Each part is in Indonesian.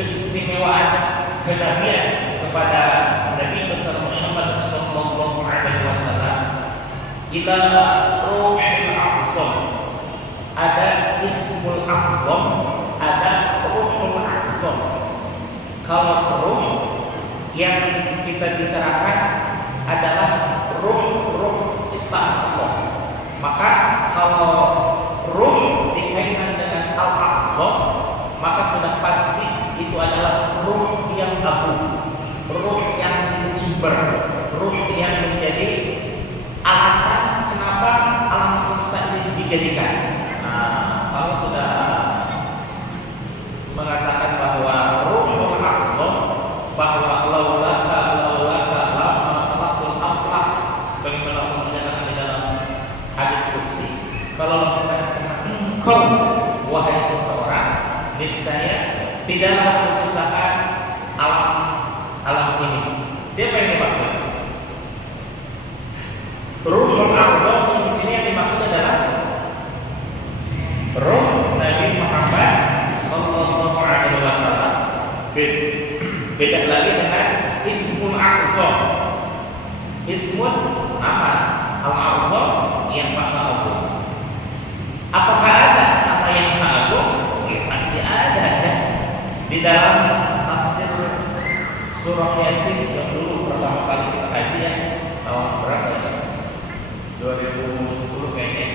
keistimewaan kenabian kepada Nabi besar Muhammad sallallahu alaihi wasallam. Ila ruhul a'zam, ada ismul a'zam, ada ruhul a'zam. Kalau ruh yang kita bicarakan adalah ruh ciptaan Allah. Maka kalau ruh dikaitkan dengan al-a'zam, maka sudah pasti itu adalah ruh yang agung, ruh yang sumber, ruh yang menjadi alasan kenapa alam semesta ini dijadikan. Nah, kalau sudah mengatakan bahwa ruhul a'zam, bahwa laulaka lama khalaqul aflaq, sebagaimana Allah menyatakan di dalam hadis qudsi, kalau kita engkau wahai seseorang, niscaya tidaklah menciptakan alam ini. Siapa yang dimaksud? Ruhul a'zam di sini yang dimaksud adalah ruh Nabi Muhammad sallallahu alaihi wasallam. Beda lagi dengan ismul a'zam. Ismul nama al-a'zam yang maha agung. Apakah ada nama yang maha agung? Ya, pasti ada ya. Di dalam tafsir surah Yasin yang dulu pertama kali kita kaji ya, tahun berapa? 2010 kayaknya.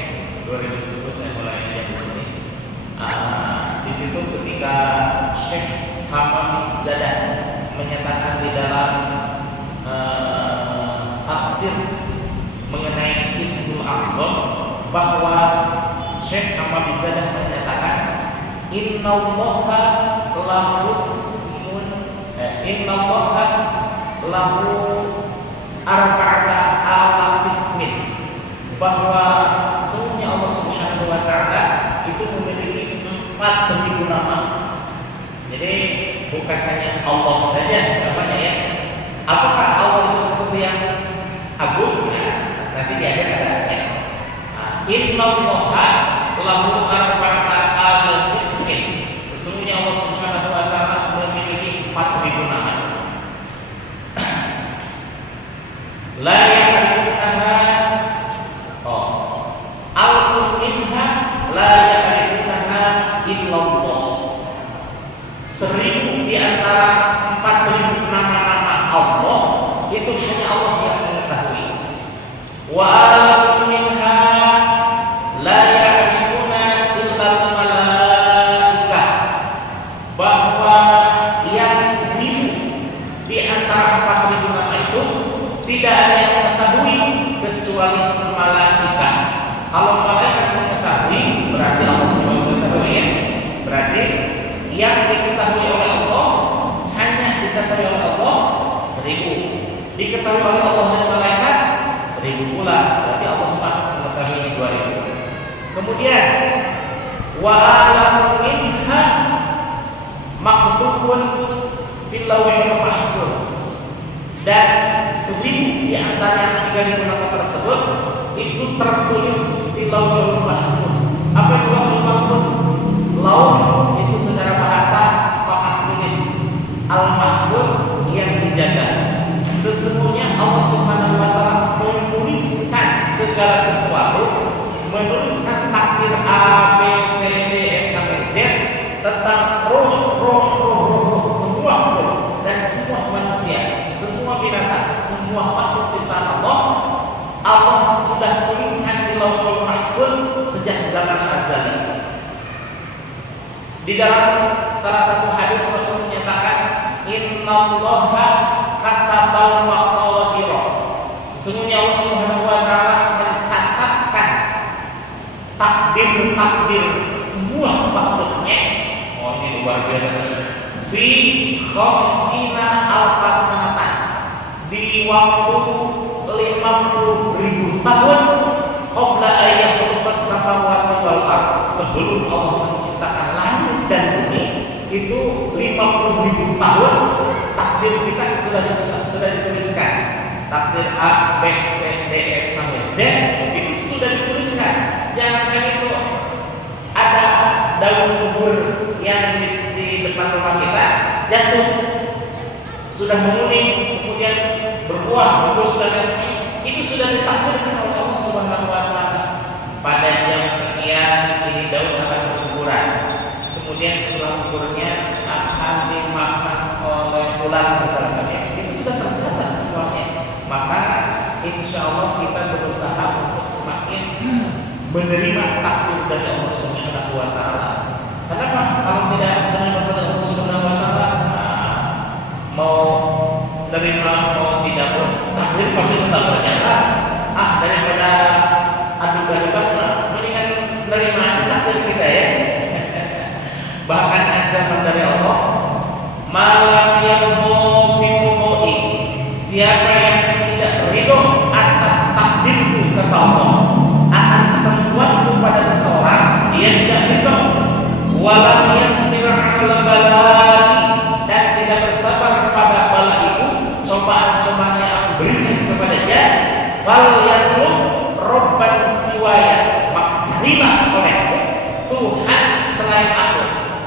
2010 saya mulai lihat di sini. Di situ ketika Syekh Hamam Zadah menyatakan di dalam tafsir mengenai Ismul A'zam, bahwa Syekh Hamam Zadah menyatakan innallaha lahu arba'ata alaf ismin, bahwa sesungguhnya Allah Subhanahu wa taala itu memiliki 4.000 nama. Jadi bukan hanya Allah saja namanya ya. Apakah Allah itu sesuatu yang agung? Nah, nanti di akhir ada ya. Innallaha lahu arba'ata alaf ismin, sesungguhnya Allah Subhanahu wa taala memiliki 4.000 nama. La ya'rifunaha alfun minha la ya'rifunaha illallah. 1.000 di antara 4.000 nama-nama Allah itu hanya Allah yang mengetahui. Wa alfun minha la ya'rifuna illal malaikah, bahwa yang 1.000 di antara 4.000 nama itu tidak ada yang mengetahui kecuali malaikat. Kalau malaikat mengetahui, berarti Allah juga mengetahui ya. Berarti yang diketahui oleh Allah hanya diketahui oleh Allah 1.000, diketahui oleh Allah dan malaikat 1.000 pula. Berarti Allah mengetahui 2.000. Kemudian wa alafun minha maktubun fil lawhil mahfuz, dan 1.000 di antara 3.000 nama tersebut itu tertulis di lauhul mahfuz. Apa itu lauhul mahfuz? Lauh itu secara bahasa papan tulis, al mahfuz yang dijaga. Sesungguhnya Allah Subhanahu wa taala menuliskan segala sesuatu, menuliskan takdir A, B, C, D, F sampai Z tentang roh, semua roh dan semua manusia, semua binatang, semua makhluk ciptaan Allah. Allah sudah tuliskan di lauhul mahfuz sejak zaman azali. Di dalam salah satu hadis Rasul menyatakan innallaha katabal maqadir, sesungguhnya Allah Subhanahu wa taala mencatatkan takdir semua makhluknya. Oh, ini luar biasa. Fi khamsina alfa sanatan, di waktu 50.000 tahun qabla ayyakhluqas samawati wal ardh, sebelum Allah menciptakan langit dan bumi. Itu 50.000 tahun takdir kita sudah dituliskan. Takdir A, B, C, D, F sampai Z itu sudah dituliskan. Jangankan itu, ada daun kubur yang di depan rumah kita jatuh, sudah menguning, kemudian berbuah, bagus dan lain-lain, itu sudah ditakdirkan oleh Allah Subhanahu wa taala. Pada jam sekian ini daun akan berguguran. Kemudian setelah gugurnya akan dimakan oleh ular misalnya. Itu sudah tercatat semuanya. Maka insya Allah kita berusaha untuk semakin menerima takdir dari Allah Subhanahu wa taala. Kenapa? Kalau tidak menerima takdir Allah Subhanahu wa taala, mau menerima mau tidak pun takdir pasti tetap ternyata. Daripada adu-aduan, mendingan menerima takdir kita ya. Bahkan ancaman dari Allah, malam yang biqudai, siapa yang tidak ridho atas takdirku kata Allah, akan ketentuanku pada seseorang, dia tidak ridho. Walam yasbir 'ala balai, dan tidak bersabar pada bala itu, cobaan-cobaan yang aku berikan kepadanya, fal yatlub robban siwaya, maka carilah olehmu Tuhan selain aku.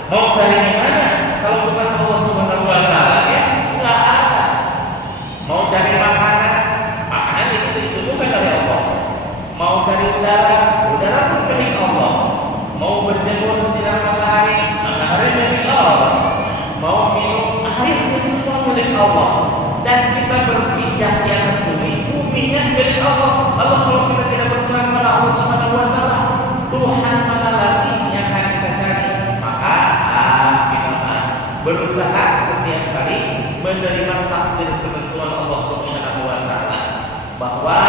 Mau cari di mana kalau bukan Allah Subhanahu wa taala ya? Enggak ada. Mau cari makanan itu bukan dari Allah. Mau cari udara pun milik Allah. Mau berjemur sinar matahari milik Allah. Mau minum air itu semua milik Allah. Dan kita berpijak di atas buminya milik Allah. Lalu kalau kita tidak berpegang pada Allah Subhanahu wa taala, Tuhan mana lagi yang akan kita cari? Maka berusaha setiap kali menerima takdir ketentuan Allah Subhanahu wa taala, bahwa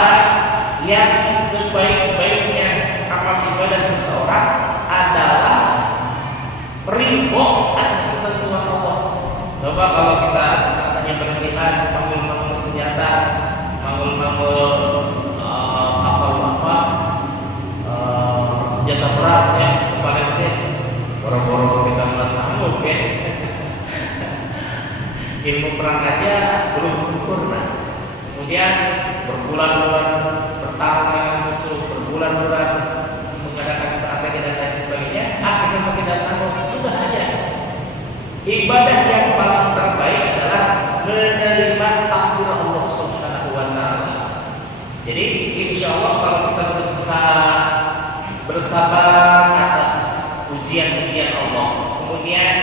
yang sebaik-baiknya amal ibadah seseorang adalah ridho atas ketentuan Allah. Coba kalau kita misalnya berlebihan, manggul-manggul senjata, manggul-manggul senjata berat ya ke Palestina, boro-boro kita melaksanakan ya. Ilmu perang aja belum sempurna. Kemudian berbulan-bulan bertarung dengan musuh, berbulan-bulan mengadakan strategi dan lain sebagainya, akhirnya tidak sanggup, sudah aja. Ibadah yang paling terbaik adalah menerima takdir Allah Subhanahu wa taala. Jadi insya Allah kalau kita berusaha bersabar atas ujian-ujian Allah, kemudian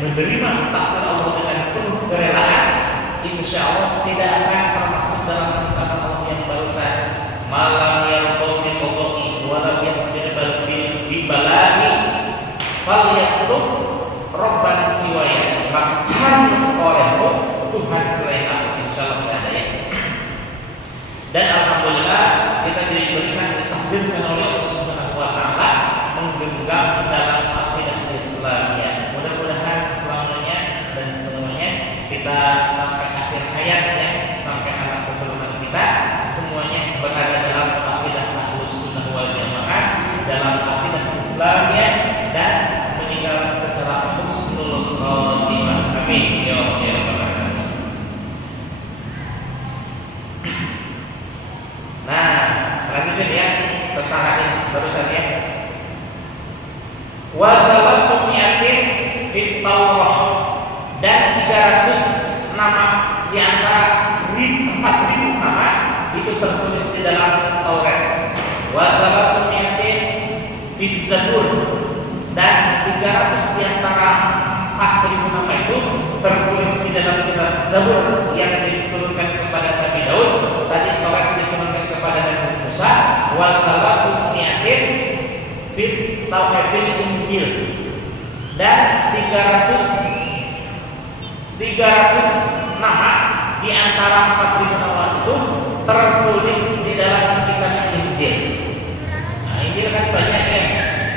menerima takdir Allah dengan penuh kerelaan, insya Allah tidak akan termasuk dalam rencana Allah yang barusan. Malam yang qawmi qawmi walam yasbir bi balai fal yatlub robban siwaya, maka cari olehmu Tuhan selain aku, insya Allah tidak ada ya. Dan alhamdulillah kita diberikan ditakdirkan oleh Allah Subhanahu wa taala menggenggam dalam akidah Islamiyah. Mudah-mudahan selamanya dan semuanya kita sampai akhir hayatnya, sampai anak keturunan kita semuanya berada dalam akidah Ahlus Sunnah wal Jamaah, dalam akidah Islamiyah, dan meninggal secara husnul khatimah. Amin ya rabbal alamin. Nah, selanjutnya ya tentang hadis barusan ya. Wa salatu mi'atin fit Taurah, dan 300 nama di antara 4.000 nama itu tertulis di dalam Taurat. Wa salatu mi'atin fit Zabur, dan 300 di antara 4.000 nama itu tertulis di dalam kitab Zabur yang diturunkan kepada Nabi Daud. Tadi Taurat diturunkan kepada Nabi Musa. Wa salatu mi'atin fit Tauhid Injil, dan 300 nama di antara 4.000 nama itu tertulis di dalam kitab Injil. Nah, Injil kan banyak ya,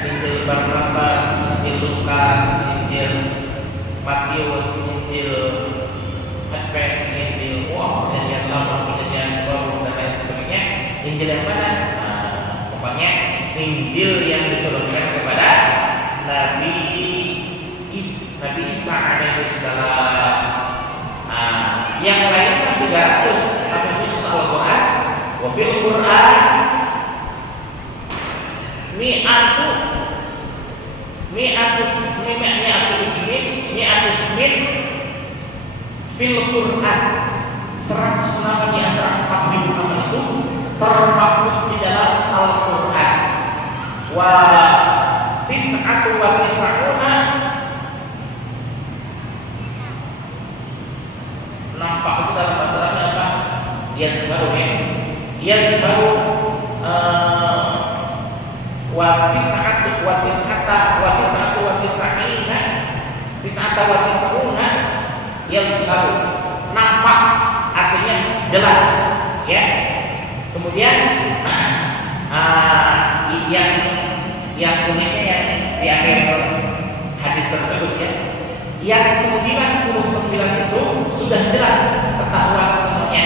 Injil Barnabas, Injil Lukas, Injil Matius, Injil Advent, Injil yang lama, yang baru dan lain sebagainya. Injil yang mana? Nah, pokoknya Injil yang diturunkan kepada Nabi Isa alaihissalam. Yang lainnya 300 atau khusus Al-Quran. Wafil Quran mi'atu ismin fil Quran, 100 nama di antara 4.000 nama itu termaktub di dalam Al-Quran. Wa tis'atu wa tis'una, nampak itu dalam bahasa Arabnya apa? Yazbaru ya. Yazbaru wa tis'atu wa tis'ata wa tis'atu wa tis'ina, tis'ata wa tis'una yazbaru, nampak artinya jelas ya. Kemudian yang uniknya yang di akhir hadis tersebut ya, yang 99 itu sudah jelas ketahuan semuanya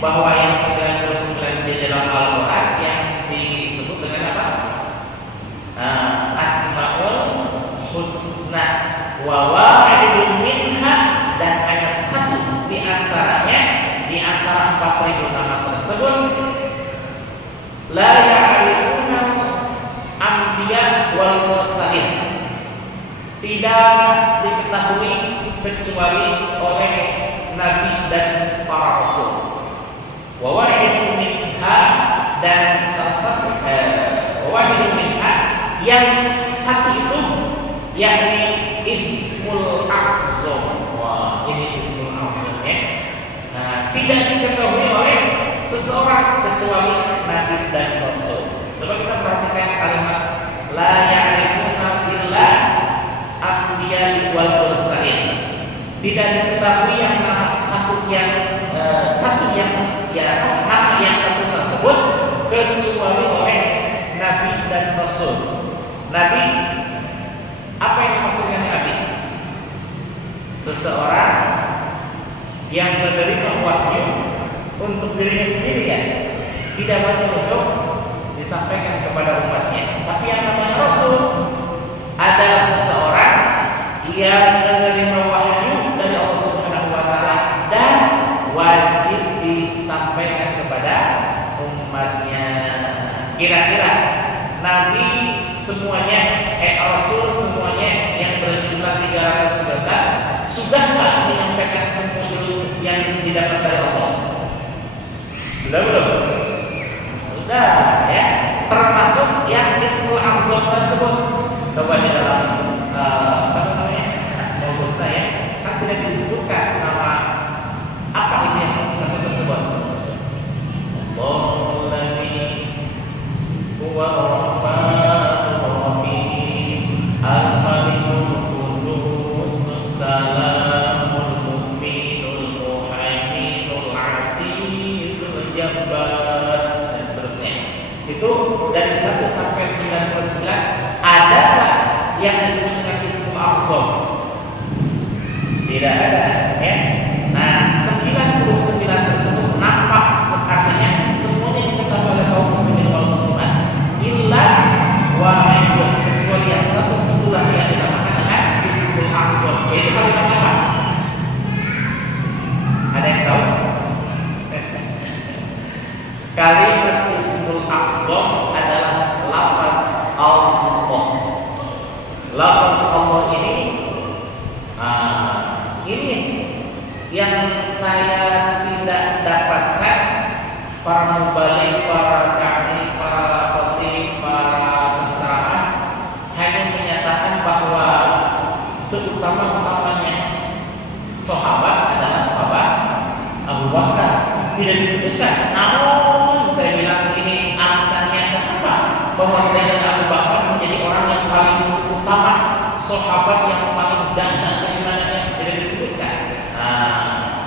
bahwa yang 99 di dalam Al-Quran yang disebut dengan apa? Asmaul Husna wa wahidun minha, dan hanya satu di antaranya di antara 4.000 nama tersebut la ya'rifuna anbiya wal mursalin, tidak diketahui kecuali oleh nabi dan para rasul. Wa wahidun minha, dan salah satu wahidun minha, yang satu itu yakni Ismul A'zam. Wah, ini Ismul A'zam ya. Tidak diketahui oleh seseorang kecuali nabi dan rasul. Coba kita perhatikan kalimat la ya'rifuna illa anbiya wal mursalin. Tidak diketahui yang nama satu yang nama yang satu tersebut kecuali oleh nabi dan rasul. Nabi, apa yang dimaksudkan nabi? Seseorang yang menerima wahyu untuk dirinya sendiri ya, tidak wajib untuk disampaikan kepada umatnya. Tapi yang namanya rasul adalah seseorang yang menerima wahyu dari Allah Subhanahu wa taala dan wajib disampaikan kepada umatnya. Kira-kira nabi semuanya, rasul semuanya yang berjumlah 313 sudahkah menyampaikan semua yang didapat dari Allah? Sudah belum? Sudah ya. Termasuk yang Ismul A'zam tersebut. Coba di dalam apa namanya? Asmaul Husna ya. Kan tidak disebutkan nama apa ini yang satu tersebut. Allahul ladzi huwa ar-rahmanur rahim, al-malikul qudus salamul mu'minul muhaiminul azizul jabbar, dan seterusnya. Itu dari 1 sampai 99 adalah yang disebut dengan Ismul A'zam? Tidak ada ya. Nah, 99 tersebut nampak artinya semuanya diketahui oleh kaum muslimin wal muslimat illa wahidun, kecuali yang satu, itulah yang dinamakan dengan Ismul A'zam. Yaitu kalimat apa? Ada yang tahu? Kalimat Ismul A'zam adalah lafaz Allah. Lafaz Allah ini yang saya tidak dapatkan para mubaligh, para dai, para khatib, para penceramah hanya menyatakan bahwa seutama-utamanya sahabat adalah sahabat Abu Bakar. Tidak disebutkan. Namun saya bilang ini alasannya kenapa bahwa Sayyidina Abu Bakar menjadi orang yang paling utama, sahabat yang paling dahsyat keimanannya, tidak disebutkan.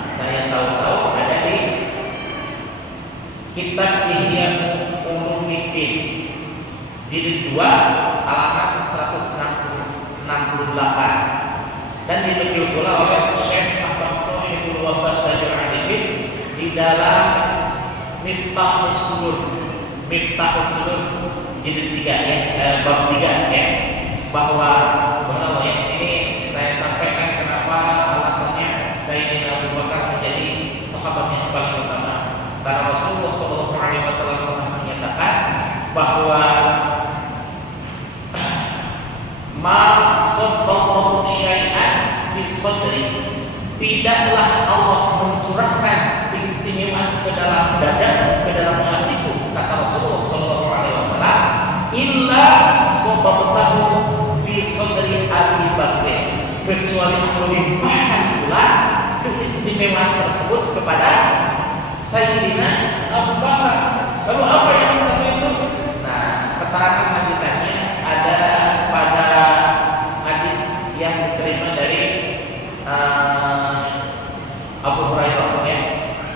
Saya tahu-tahu ada di kitab Ihya Ulumuddin jilid 2 halaman 168 dan dibagi pula oleh Syekh Ahmad Shahibul Wafat Tajul Arifin di dalam Miftahus Sulur jilid 3 ya, bab 3 ya, bahwa subhanallah ya, ini saya sampaikan kenapa alasannya Sayyidina Abu Bakar menjadi sahabat yang paling utama. Karena Rasulullah SAW pernah menyatakan bahwa ma sabaqahu syai'an fi sadri tidaklah Allah mencurahkan keistimewaan ke dalam dada, ke dalam hatiku, kata Rasulullah sallallahu alaihi wasallam, illa sababtahu fi sadri Abi Bakr, kecuali aku limpahkan pula keistimewaan tersebut kepada Sayyidina Abu Bakar. Lalu apa yang satu itu? Nah, keterangan lanjutannya ada pada hadis yang diterima dari Abu Hurairah ya.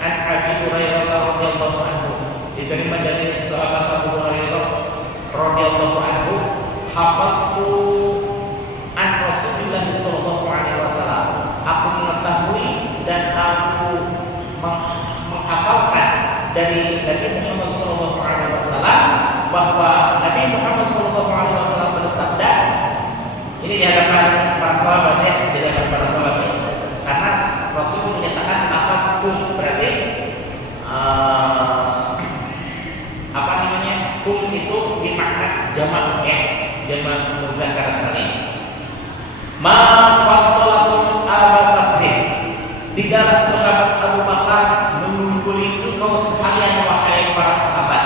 An Abi Hurairah radhiyallahu anhu, diterima dari sahabat Abu Hurairah radhiyallahu anhu, hafaztu an Rasulullah sallallahu alaihi wasallam, aku mengetahui dan aku menghafalkan dari Nabi Muhammad sallallahu alaihi wasallam bahwa Nabi Muhammad sallallahu alaihi wasallam bersabda, ini di hadapan para sahabat ya, di hadapan para sahabat ya. Karena Rasul menyatakan hafazku, berarti apa namanya? Kul itu dimakna jamak ya, jamak mudzakkar salim. Ma faddalakum Abu Bakr, tidaklah sahabat Abu Bakar mengungguli engkau sekalian wahai para sahabat.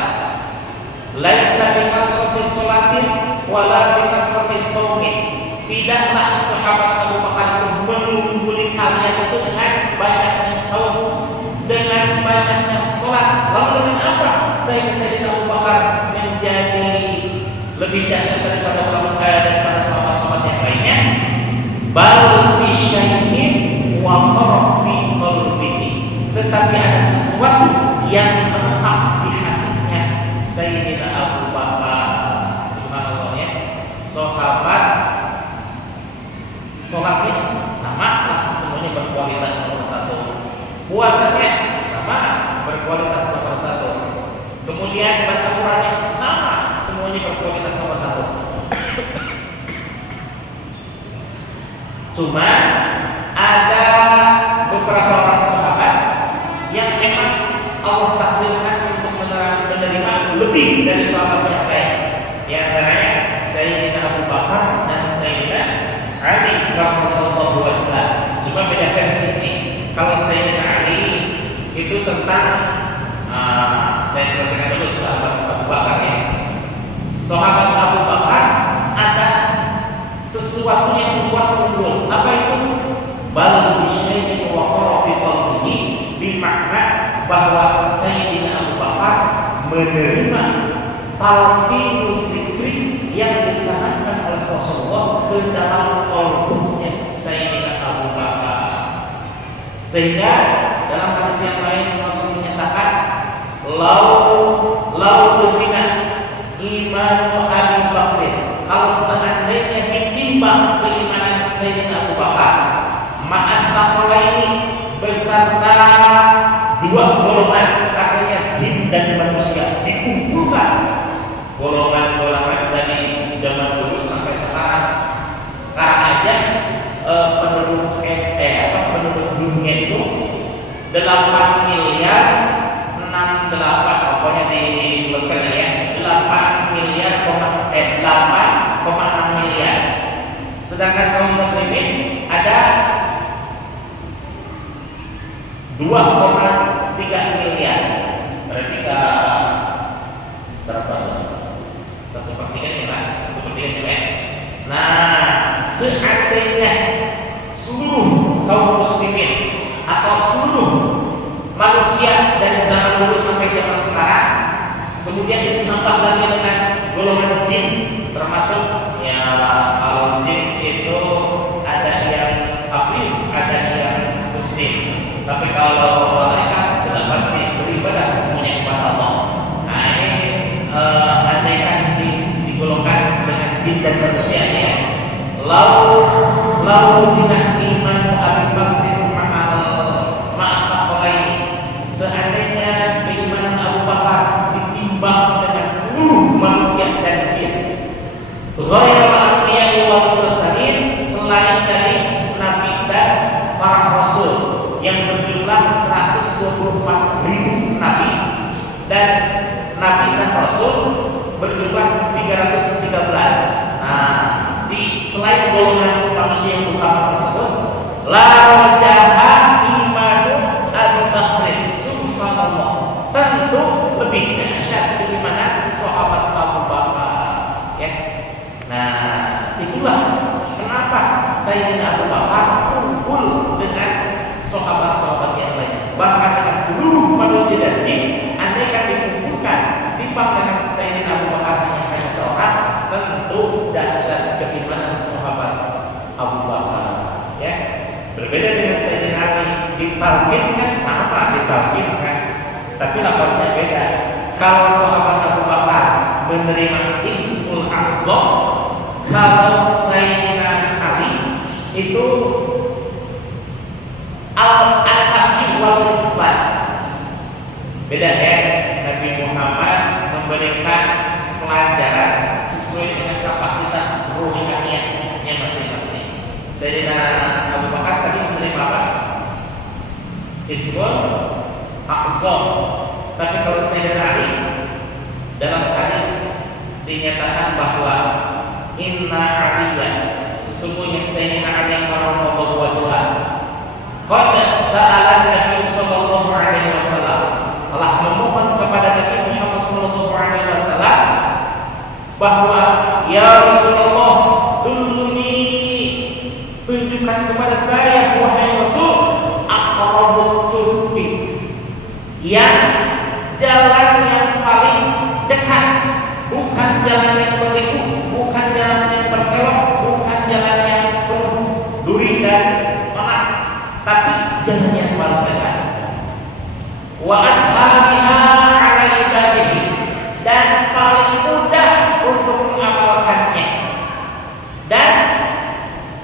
Laisa bi kasrati sholatin wala bi kasrati shaumin, tidaklah sahabat Abu Bakar itu mengungguli kalian itu dengan banyaknya saum, dengan banyaknya sholat. Lalu dengan apa Sayyidina Abu Bakar menjadi lebih dahsyat daripada sahabat-sahabat yang lainnya? Bal bi syai'in waqara fi qalbihi, tetapi ada sesuatu yang menetap di hatinya Sayyidina Abu Bakar. Subhanallah ya, sahabat sholatnya sama, semuanya berkualitas nomor satu, puasanya sama, berkualitas nomor satu, kemudian baca Qurannya sama, semuanya berkualitas nomor satu. Cuma ada beberapa orang sahabat yang memang Allah takdirkan untuk menerima lebih dari sahabat yang lain. Di antaranya Sayyidina Abu Bakar dan Sayyidina Ali radhiyallahu anhu. Cuma beda versi ini. Kalau Sayyidina Ali itu tentang saya selesaikan dulu sahabat Abu Bakar ya. Sahabat Abu Bakar ada sesuatu yang membuat unggul. Apa itu? Bal bisyai'in waqara fi qalbihi, bermakna bahwa Sayyidina Abu Bakar menerima talqinul zikri yang ditanamkan oleh Rasulullah ke dalam qalbunya Sayyidina Abu Bakar. Sehingga dalam hadis yang lain Rasul menyatakan, lau zina imanu Abu Bakr, kalau seandainya ditimbang keimanan Sayyidina Abu Bakar ma'at taqalaini, beserta dua golongan, artinya jin dan manusia, dikumpulkan golongan-golongan dari zaman dulu sampai sekarang aja penduduk dunia itu 8 miliar 68, pokoknya di lokal ya, 8 miliar 8,6 miliar. Sedangkan kaum muslimin ada 2,3 miliar. Berarti berapa? 1/3 ya, 1/3 ya. Nah, seandainya seluruh kaum muslimin atau seluruh manusia dari zaman dulu sampai zaman sekarang, kemudian ditambah lagi dengan golongan jin, termasuk ya kalau jin itu ada yang kafir, ada yang muslim. Tapi kalau malaikat sudah pasti beribadah semuanya kepada Allah. Nah ini andaikan digolongkan dengan jin dan manusia ya. Lau zina iman Abu Bakr ma'afaqalaini, seandainya keimanan Abu Bakar ditimbang dengan seluruh manusia dan jin, ghairal anbiya'i wal mursalin, selain dari nabi dan para rasul yang berjumlah 124.000 nabi, dan nabi dan rasul berjumlah 313. Nah, di selain golongan manusia yang utama tersebut, la wajaha itulah kenapa Sayyidina Abu Bakar kumpul dengan sahabat-sahabat yang lain, bahkan dengan seluruh manusia dan jin. Andaikan dikumpulkan timbang dengan Sayyidina Abu Bakar hanya seorang, tentu dahsyat keimanan sahabat Abu Bakar. Ya, berbeda dengan Sayyidina Ali, ditalkinkan sama ditalkinkan, tapi lafaznya beda. Kalau sahabat Abu Bakar menerima Ismul A'zam, kalau Sayyidina Ali itu Al-Aqi wal Isbat. Beda ya. Nabi Muhammad memberikan pelajaran sesuai dengan kapasitas ruhiyahnya masing-masing. Sayyidina Abu Bakar tadi menerima apa? Ismul A'zam. Tapi kalau Sayyidina Ali, dalam hadis dinyatakan bahwa inna Aliya, sesungguhnya Sayyidina Ali karramallahu wajhah, qad sa'ala Nabi sallallahu alaihi wasallam, telah memohon kepada Nabi Muhammad sallallahu alaihi wasallam bahwa ya Rasulullah, dulluni, tunjukkan kepada saya wahai Rasul, aqrabut turqi, yang jalan yang paling dekat, bukan jalan yang berliku, bukan jalan yang berkelok, bukan jalan yang penuh duri dan penat, tapi jalan yang paling dekat. Wa ashabiha ala ibadihi, dan paling mudah untuk mengamalkannya. Dan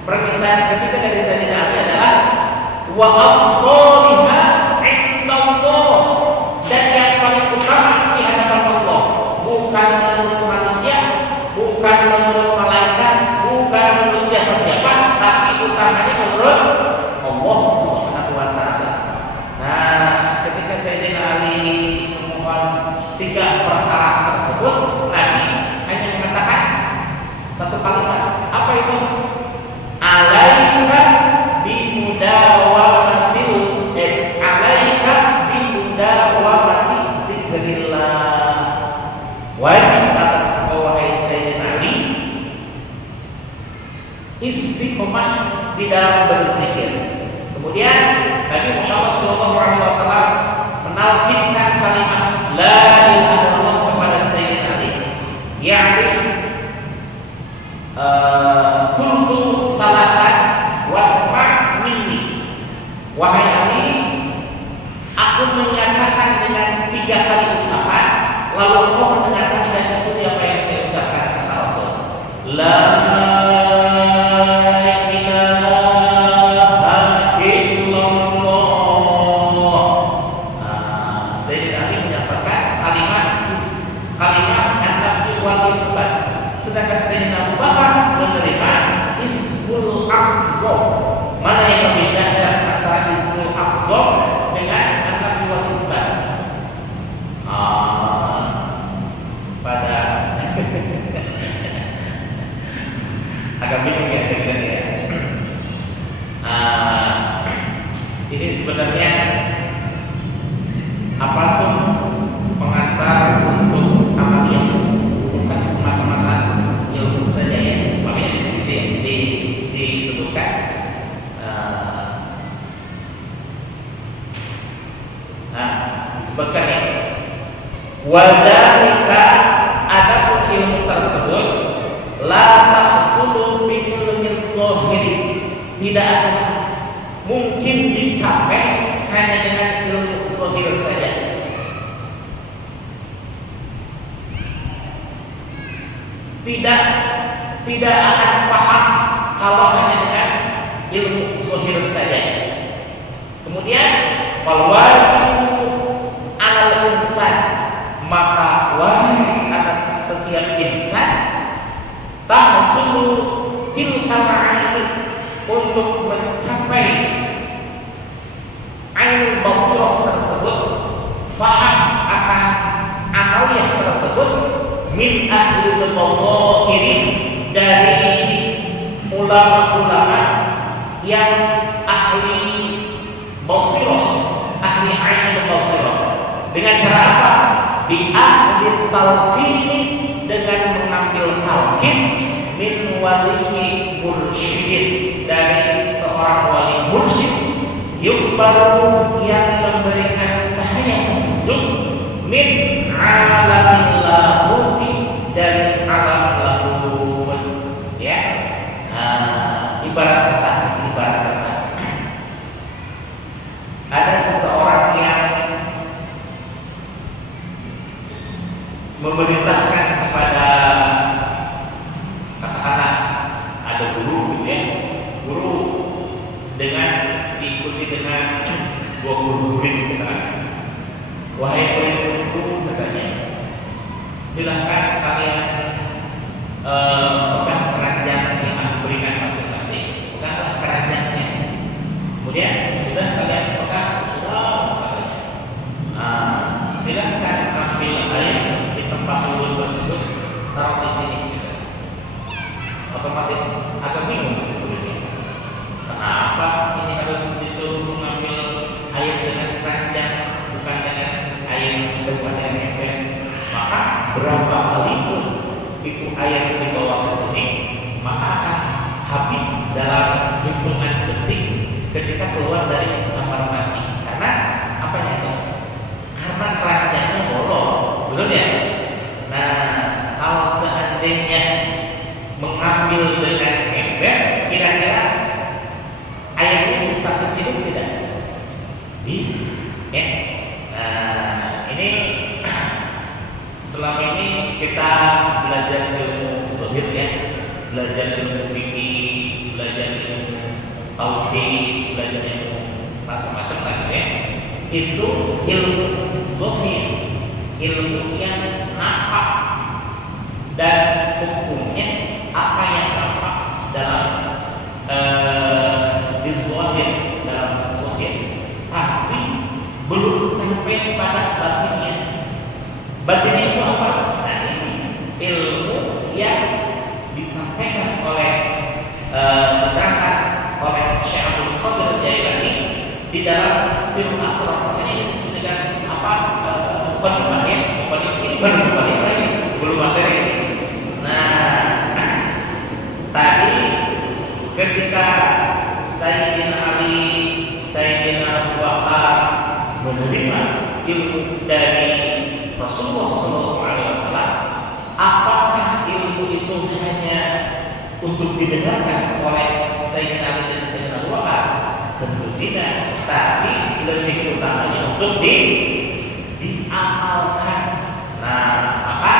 permintaan ketiga dari Sayyidina Ali adalah wa afdaliha indallah, dan yang paling utama di hadapan Allah, bukan menurut manusia, bukan menurut malaikat, bukan menurut siapa-siapa, tapi utamanya menurut Allah Subhanahu wa taala. Nah, ketika Sayyidina Ali memohon tiga perkara tersebut, Nabi hanya mengatakan satu kalimat. Apa itu? Alaika bimudawamatil alaika bimudawamati zikrillah. Wajib atas engkau wahai Sayyidina Ali istiqomah di dalam berzikir. Kemudian Nabi Muhammad SAW menalkinkan kalimat la ilaha illallah kepada Sayyidina Ali, yakni kuntu salatan wasma' minni, wahai Ali, aku menyatakan dengan tiga kali ucapan, lalu kau mendengarkan dan ikuti apa yang saya ucapkan, kata Rasul. La sedangkan Sayyidina Abu Bakar menerima Ismul A'zam. Mana yang lebih dahsyat antara Ismul A'zam dengan An-Nafi wal Isbat? Pada agak bingung ya dengan ya. Ini sebenarnya apapun pengantar untuk amaliyah, bukan semata-mata ilmu saja ya. Makanya di sini disebutkan disebutkan ya, wadhalika, adapun ilmu tersebut la tahsulu bi ilmi zahiri, tidak akan mungkin dicapai hanya dengan ilmu zahir saja. Tidak akan faham kalau hanya dengan ilmu zahir saja. Kemudian fal wajibu 'alal insan, maka wajib atas setiap insan tahsulu tilkal ma'ani, untuk mencapai ainul basirah tersebut, faham akan amaliyah tersebut, min ahli basairi, dari ulama-ulama yang ahli basirah, ahli ainul basirah. Dengan cara apa? Bi ahli talqin, dengan mengambil talqin min wali mursyid, dari seorang wali mursyid, yukhbaru yang memberikan cahaya petunjuk, min alamil lahuti, dari alam lahut, ya. Ibarat kata ada seseorang yang memerintahkan kepada, katakanlah ada guru, ya, guru dengan diikuti dengan 20 murid, wahai murid-muridku, katanya, silahkan kalian pegang keranjang yang aku berikan masing-masing, peganglah keranjangnya, kemudian sudah kalian pegang, silahkan ambil air di tempat wudhu tersebut, taruh di sini. Otomatis agak bingung, kenapa ini harus disuruh mengambil air dengan keranjang, bukan dengan air dengan ember. Maka berapa kali pun itu air dibawa ke sini, maka akan habis dalam hitungan detik ketika keluar dari kamar mandi. Karena apa itu? Karena keranjangnya bolong, betul ya? Nah, kalau seandainya mengambil dengan ember, kira-kira airnya bisa kecil tidak? Bisa, ya. Nah, ini selama ini kita belajar ilmu zahir, ya, belajar ilmu fikih, belajar ilmu tauhid, belajar ilmu macam-macam lagi, ya. Itu ilmu zahir, ilmu yang nampak dan hukumnya apa yang nampak dalam di zahir, dalam zahir, tapi belum sampai pada batinnya. Batinnya itu apa? Nah, ini ilmu yang disampaikan oleh diterangkan oleh Syekh Abdul Qadir Jailani di dalam Sirrul Asrar. Ini disebut dengan apa? Muqaddimah, ya. Muqaddimah ini baru muqaddimah, ya, belum materi ini. Nah, tadi ketika Sayyidina Ali, Sayyidina Abu Bakar menerima ilmu dari Rasulullah SAW, apakah ilmu itu hanya untuk didengarkan oleh Sayyidina Ali dan Sayyidina Abu Bakar? Tentu tidak, tapi lebih utamanya untuk diamalkan. Nah, maka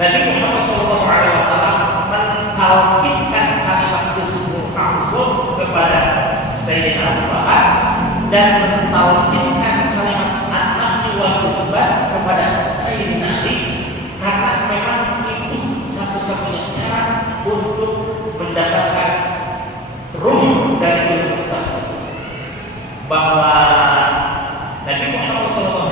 Nabi Muhammad SAW mentalkinkan kalimat Ismul A'zam kepada Sayyidina Abu Bakar dan mentalkinkan kalimat An-Nafyi wal Isbat kepada Sayyidina Ali, karena memang itu satu-satunya cara untuk mendapatkan ruh dari ilmu tersebut. Bahwa Nabi Muhammad SAW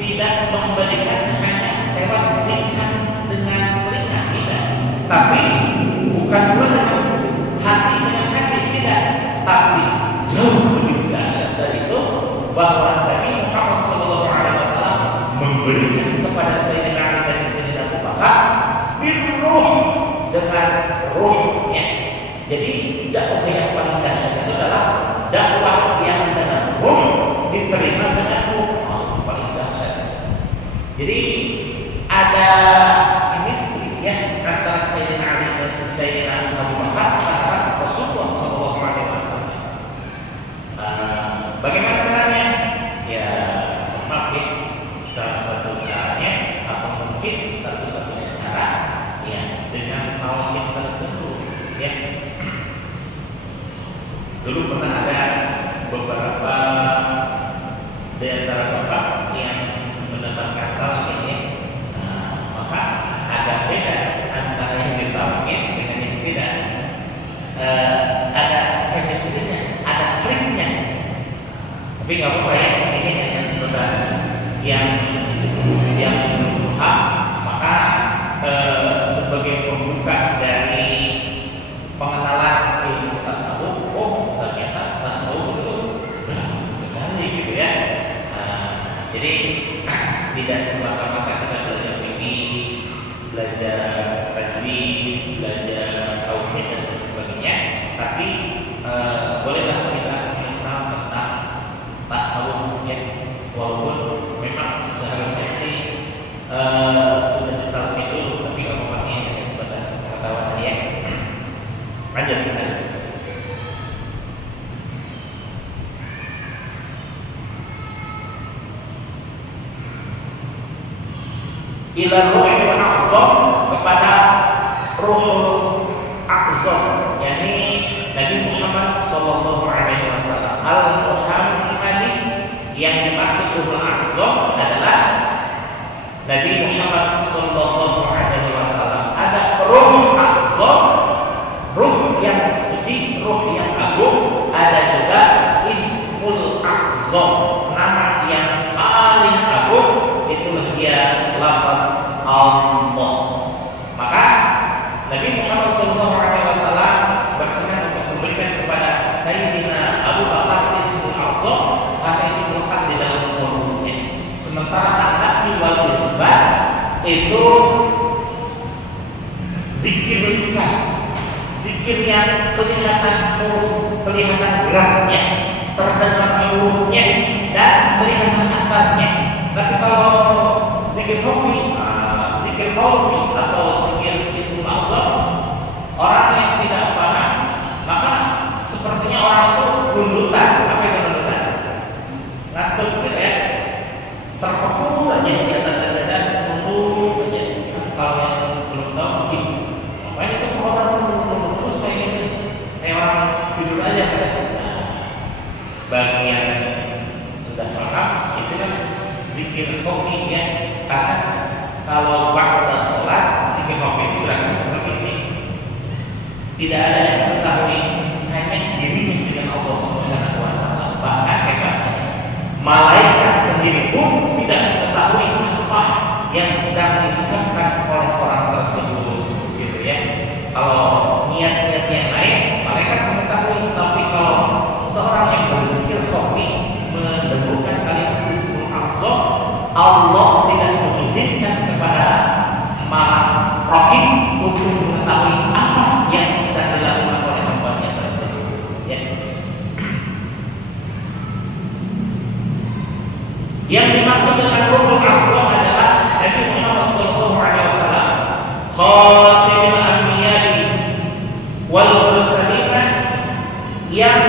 tidak memberikan hanya lewat lisan dengan telinga, tidak, tapi bukan pula dengan hati dengan hati, tidak, tapi jauh lebih dahsyat dari itu, bahwa Nabi Muhammad SAW memberikan kepada Sayyidina Ali dan Sayyidina Abu Bakar birruh, dengan ruhnya. Jadi dakwah yang paling dahsyat itu adalah dakwah yang dengan ruh diterima dengan ruh. Itu paling dahsyat. Jadi ada chemistry, ya, antara Sayyidina Ali dan Sayyidina Abu Bakar antara Rasulullah SAW. Bagaimana caranya? Ya, maaf, ya, salah satu caranya, atau mungkin satu-satunya cara, ya, dengan talqin tersebut, ya. Dulu pernah ada beberapa di antara bapak yang mendapatkan talqin, ya. Maka agak beda antara yang ditalqin dengan yang tidak. Ada chemistry-nya, ada kliknya. Tapi nggak apa-apa, ya. Ini hanya sebatas yang paham. Maka sebagai pembuka dari pengenalan ilmu tasawuf, oh ternyata tasawuf itu berat sekali, gitu, ya. Jadi tidak semata-mata kita belajar fikih, belajar tajwid, ila ruhul a'zam, kepada ruhul a'zam, yakni Nabi Muhammad sallallahu alaihi wasallam. Al-Muhammadi, yang dimaksud ruhul a'zam adalah Nabi Muhammad sallallahu alaihi wasallam. Ada ruh a'zam, ruh yang suci, ruh yang agung. Ada juga ismul a'zam, nama yang paling agung, itulah dia lafaz Allah. Maka Nabi Muhammad SAW berkenan untuk memberikan kepada Sayyidina Abu Bakar ismul a'zam karena itu melekat di dalam mulutnya. Sementara an-nafi wal isbat itu zikir lisan, zikir yang kelihatan huruf, kelihatan geraknya, terdengar hurufnya dan kelihatan asarnya. Tapi kalau zikir khafi, zikir qauli atau zikir ismul a'zam, orang yang tidak paham maka sepertinya orang itu gundutan. Apa itu gundutan? Ngantuk gitu ya, terpukul aja di atas dada, nunduk aja. Kalau yang belum tahu begitu, makanya itu orang terus kayak gitu, kayak orang tidur aja kan. Nah, bagi yang sudah paham itu kan zikir khafi ya, karena kalau ba'da sholat zikir khafi itu berarti seperti ini, tidak ada yang mengetahui, hanya dirinya dengan Allah Subhanahu wa taala. Bahkan hebatnya malaikat sendiri pun tidak mengetahui apa yang sedang diucapkan oleh orang tersebut, gitu ya. Kalau niat-niat yang lain malaikat mengetahui, tapi kalau seseorang yang berzikir khafi menyebutkan kalimat ismul a'zam, Allah tidak mengizinkan kepada malaikat raqib untuk mengetahui apa yang sedang dilakukan oleh hambanya tersebut, ya. Yang dimaksud dengan ruhul a'zam adalah Nabi Muhammad sallallahu alaihi wasallam, khatimul anbiya'i wal mursalin, yang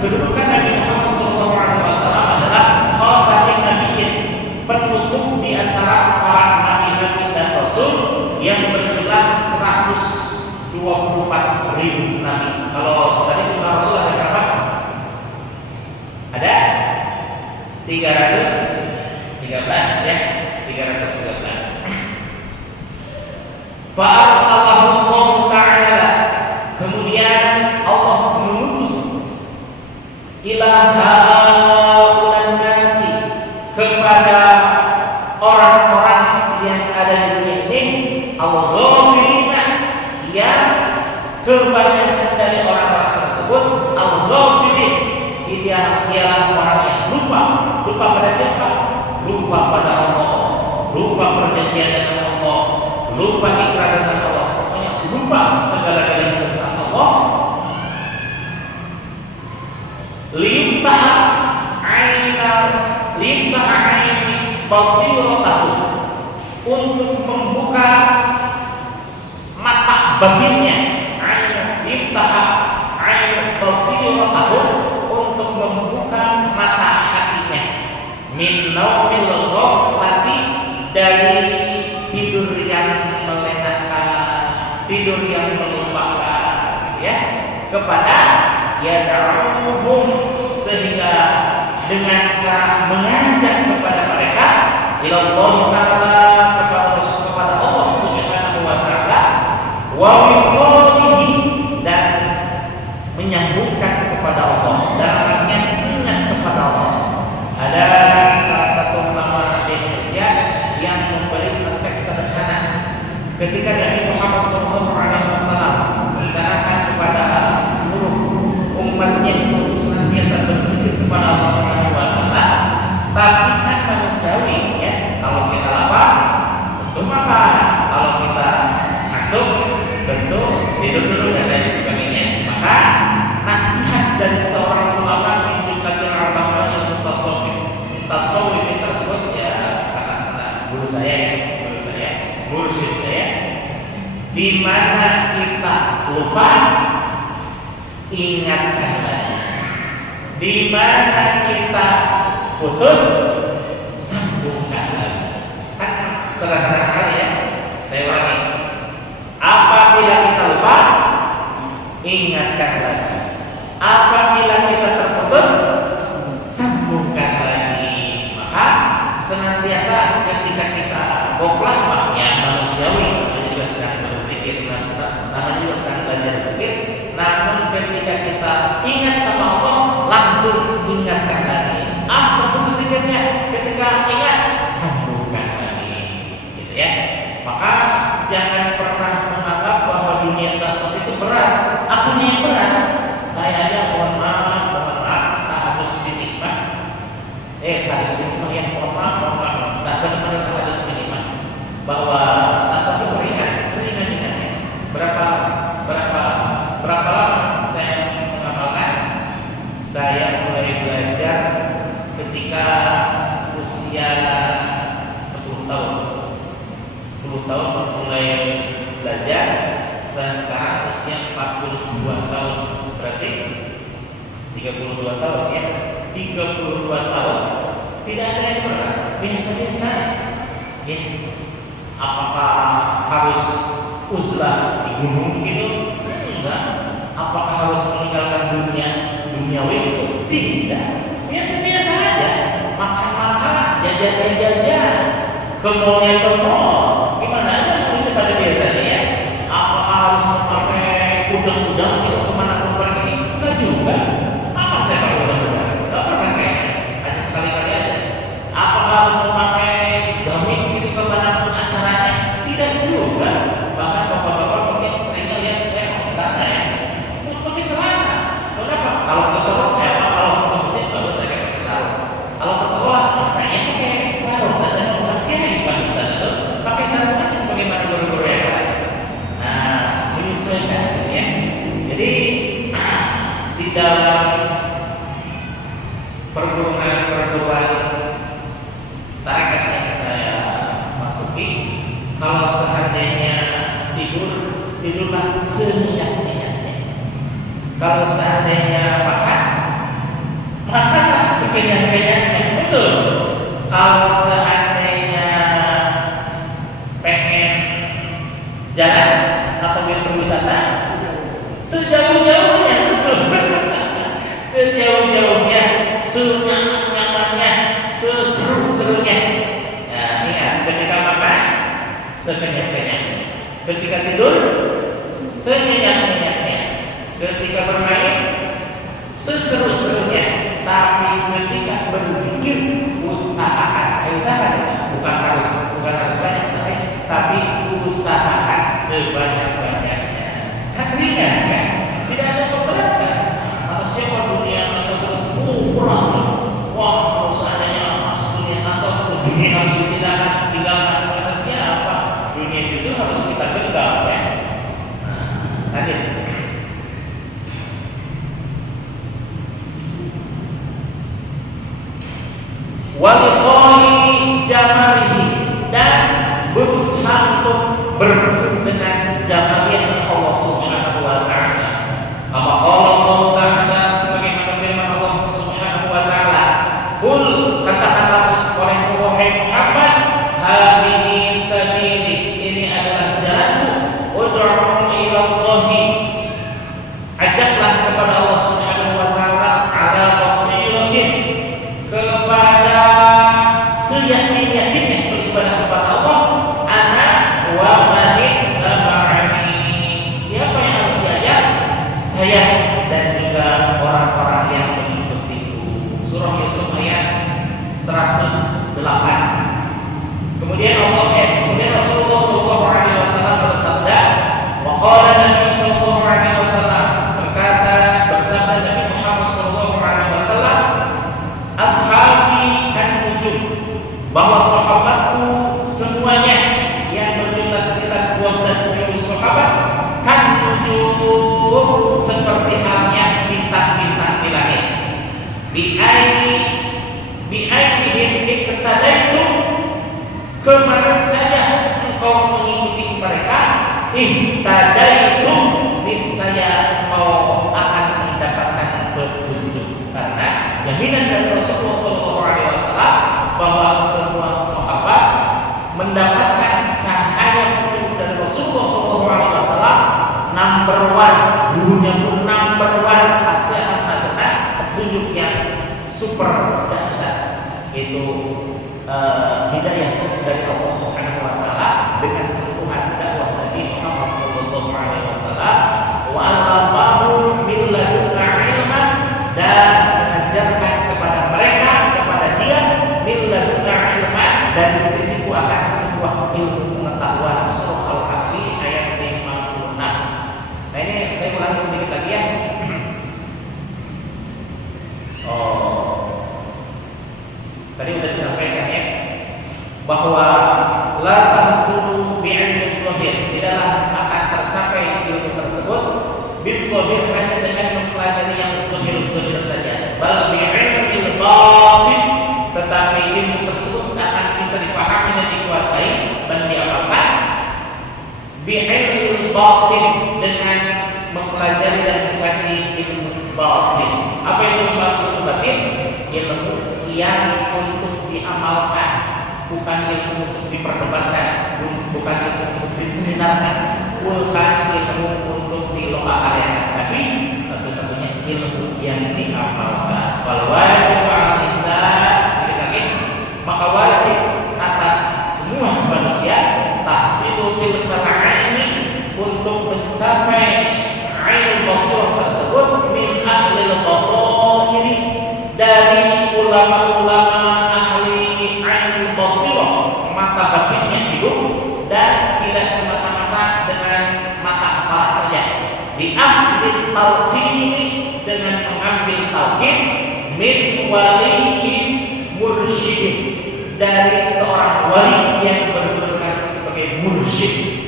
kedudukan Nabi Muhammad sallallahu alaihi wasallam adalah khatamun nabiyyin, penutup di antara para nabi-nabi dan rasul yang berjumlah 124.000 nabi. Kalau tadi jumlah rasul ada berapa? Ada 313 ya, 313. Fa'arsalahu Allah Ta'ala, kemudian Allah mengutus ila haula'n nasi, kepada orang-orang yang ada di dunia ini, al-ghafilina, yang kebanyakan dari orang-orang tersebut al-ghafilin, ialah orang yang lupa pada siapa? Lupa pada Allah, lupa perjanjian dengan Allah, lupa ikrar dengan Allah, pokoknya lupa segala-galanya tentang Allah. Liftah aini basiratahu, untuk membuka mata batinnya. Liftah aini basiratahu, untuk membuka mata hatinya. Min naumil ghaflati, dari tidur yang melenakan, tidur yang melupakan, ya, kepada yad'uhum, sehingga dengan cara mengajak kepada mereka ila Allah Ta'ala, kepada Allah Subhanahu wa taala, wa wisalihi, dan menyambungkan kepada Allah, dalam artian ingat kepada Allah. Ada salah satu ulama di Indonesia yang memberi resep sederhana ketika Nabi Muhammad SAW menceritakan kepada seluruh umatnya untuk senantiasa berzikir kepada Allah Subhanahu wa taala. Tapi kan manusiawi ya, kalau kita lapar tentu makan, kalau kita ngantuk tentu tidur dulu dan lain sebagainya. Maka nasihat dari seorang ulama itu kata ulama yang tasawuf tersebut, ya, kata guru saya, di mana kita lupa, ingatkan lagi. Di mana kita putus, sambungkan lagi. Kan sederhana sekali ingatkan lagi. Apabila kita terputus, sambungkan lagi. Maka senantiasa ketika kita boklak yang manusiawi, namanya juga sedang berzikir, namanya juga sedang belajar zikir. Namun ketika kita ingat sama Allah, langsung ingatkan lagi. Terputus zikirnya, ketika ingat sambungkan lagi, gitu ya. Maka jangan pernah menganggap bahwa dunia tasawuf itu berat. Akunya yang berat. Saya aja mohon maaf, tak harus dinikmat. Harus dinikmat ya, mohon maaf, tak benar-benar harus dinikmat. Bahwa tasawuf itu ringan, seringan-ringannya. Berapa lama saya mengamalkan? Saya mulai belajar ketika usia 10 tahun. 10 tahun mulai belajar. Saya sekarang usia 42 tahun. Berarti 32 tahun ya. 32 tahun. Tidak ada yang berat. Biasa-biasa ya. Apakah harus uzlah di gunung gitu? Enggak. Apakah harus meninggalkan dunia duniawi itu? Tidak. Biasa-biasa aja. Makan-makan, jajan-jajan, ke mall. Gimana aja manusia pada biasanya ya? Apakah harus memakai udang-udang gitu kemanapun pergi? Enggak juga. Apa saya pakai udang-udang? Enggak pernah kayak. Hanya sekali-kali aja. Apakah harus memakai gamis gitu kemanapun acaranya? Tidak juga. Bahkan bapak-bapak mungkin sering lihat saya pakai celana ya. Terus pakai celana. Kenapa? Kalau ke sekolah kalau ke masjid baru saya pakai sarung. Kalau ke sekolah saya pakai sarung. Biasanya orang kiai bukan ustaz itu pakai sarung aja sebagaimana guru-guru yang lain. Nah, menyesuaikan ya. Jadi di dalam perguruan tarekat yang saya masuki, kalau seandainya tidurlah senyenyak-nyenyaknya. Kalau seandainya makanlah sekenyang-kenyangnya. Betul. Kalau seandainya pengen jalan atau berwisata, sejauh-jauhnya. Betul. Sejauh-jauhnya, senyaman-nyamannya, seseru-serunya. Nah, ingat, ketika makan sekenyang-kenyangnya. Ketika tidur senyenyak-nyenyaknya. Ketika bermain seseru-serunya. Tapi ketika berzikir usahakan bukan harus banyak, tapi usahakan sebanyak-banyaknya. Kan ringan kan? Tidak ada keberatan. Atau siapa dunia asal berat? Wah, kalau seandainya masuk dunia asal dunia harus tinggalkan kata siapa? Dunia justru harus kita genggam ya. Tadi waliqali jamarihi, dan berusaha untuk bertemu dengan jamaliyah Allah Subhanahu wa taala. Kama qala Allah ta'ala, sebagaimana firman Allah Subhanahu wa taala, "Qul," katakanlah oleh Muhammad, "Hadhihi sabili," ini adalah jalanku, "ud'u ila Allahi," ajaklah kepada Allah Subhanahu wa taala, "ala basiratin," kepada seyakin-yakinnya beribadah kepada Allah, ana wa man taba'ani, siapa yang harus diajak? Saya dan juga orang-orang yang mengikutiku. Surah Yusuf ayat 108. Kemudian Rasulullah sallallahu alaihi wasallam bersabda, wa qala Nabi sallallahu alaihi wasallam, bersabda Nabi Muhammad sallallahu alaihi wasallam, ashabi kan nujum, bahwa sahabatku semuanya yang berjumlah sekitar 12.000 sahabat kan nujum, seperti halnya bintang-bintang di langit. Bi'ainihim iqtadaitum, kemana saja engkau mengikuti mereka, ihtadaitum, niscaya engkau akan mendapatkan petunjuk. Karena jaminan dari Rasulullah SAW bahwa semua sahabat mendapatkan cahaya petunjuk dari Rasulullah SAW, number one, gurunya pun number one, pasti akan merasakan petunjuk yang super dahsyat. Itu hidayah dari Allah Subhanahu wa taala dengan sentuhan dakwah Nabi Muhammad sallallahu alaihi wasallam. Wa 'allamahu min ladunna ilman, dan mengajarkan kepada mereka, kepada dia, min ladunna ilman, dari sisiku akan sebuah ilmu pengetahuan. Surah Al-Kahfi ayat 56. Nah ini saya ulangi sedikit lagi ya. Tadi sudah disampaikan ya, bahwa la tahsulu bi'ilmi shahih, tidaklah akan tercapai ilmu tersebut bisahih hanya dengan mempelajari yang shahih saja, bal bi'ilmi batin, tetapi ilmu tersebut akan bisa dipahami dan dikuasai dan diamalkan bi'ilmi batin, dengan mempelajari dan mengkaji ilmu batin. Apa itu ilmu batin? Ilmu yang untuk diamalkan, bukan ilmu untuk diperdebatkan, bukan ilmu untuk diseminarkan, bukan ilmu untuk dilokakaryakan, tapi satu-satunya ilmu yang diamalkan. Kalau wajib al insan, sekali lagi, maka wajib atas semua manusia tahsilul tilkal aini, untuk mencapai ainul basir tersebut, min ahlil basir, dari ulama-ulama ahli ainul basirah, mata batinnya hidup dan tidak semata-mata dengan mata kepala saja. Di ahli talqin, dengan mengambil talqin, min waliyin mursyid, dari seorang wali yang berkedudukan sebagai mursyid.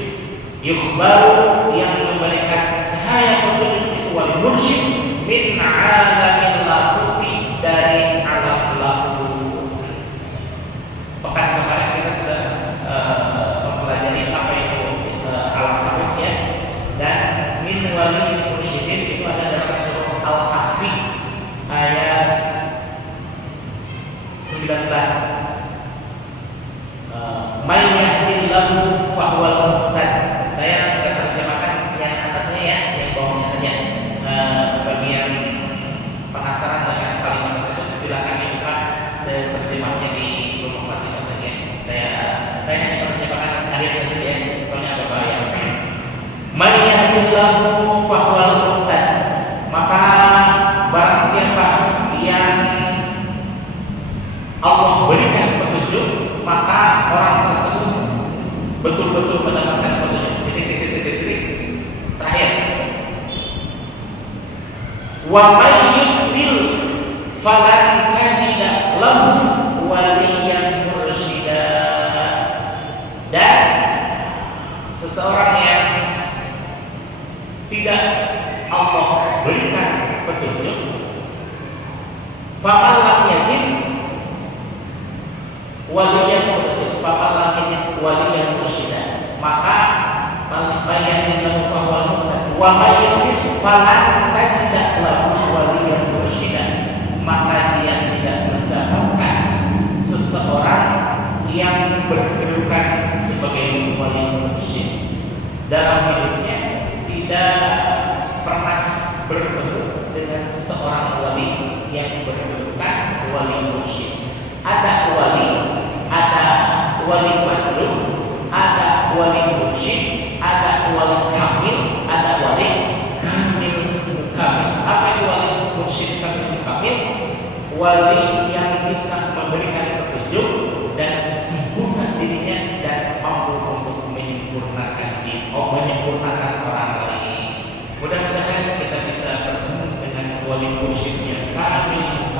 Yukhbaru, yang memberikan cahaya petunjuk itu wali mursyid, min alamil lahuti, dari alam lahut. Pekan kemarin kita sudah mempelajari apa itu alam lahut ya. Dan min wali mursyidin itu ada dalam surah Al-Kahfi ayat 19. May yahdillahu fahuwal muhtad. Saya akan terjemahkan yang atasnya ya, yang bawahnya saja. Bagi yang penasaran dengan kalimat tersebut, silakan dibuka terjemahnya di rumah masing-masing. Saya hanya menerjemahkan akhirnya saja ya, soalnya agak bahaya. May yahdillahu fahuwal muhtad, maka barang siapa yang Allah berikan petunjuk, maka orang tersebut betul-betul mendapatkan petunjuk. Terakhir, wa may yudlil falan tajida lahu waliyan mursyida, dan seseorang yang tidak Allah berikan petunjuk, faman lam yajid waliyan mursyid, faman lam yajid waliyan mursyida, maka bayanillahu fahuwal muhtad, wa may yudlil falan tajida lahu waliyan mursyida, maka dia tidak mendapatkan seseorang yang berkedudukan sebagai wali mursyid. Dalam hidupnya tidak pernah bertemu dengan seorang wali yang berkedudukan wali mursyid. Ada wali majlub, ada wali mursyid, ada wali kamil, ada wali kamil mukamil. Apa itu wali mursyid kamil mukamil? Wali yang bisa memberikan petunjuk dan sempurna dirinya dan mampu untuk menyempurnakan menyempurnakan orang lain. Mudah-mudahan kita bisa bertemu dengan wali mursyid yang kamil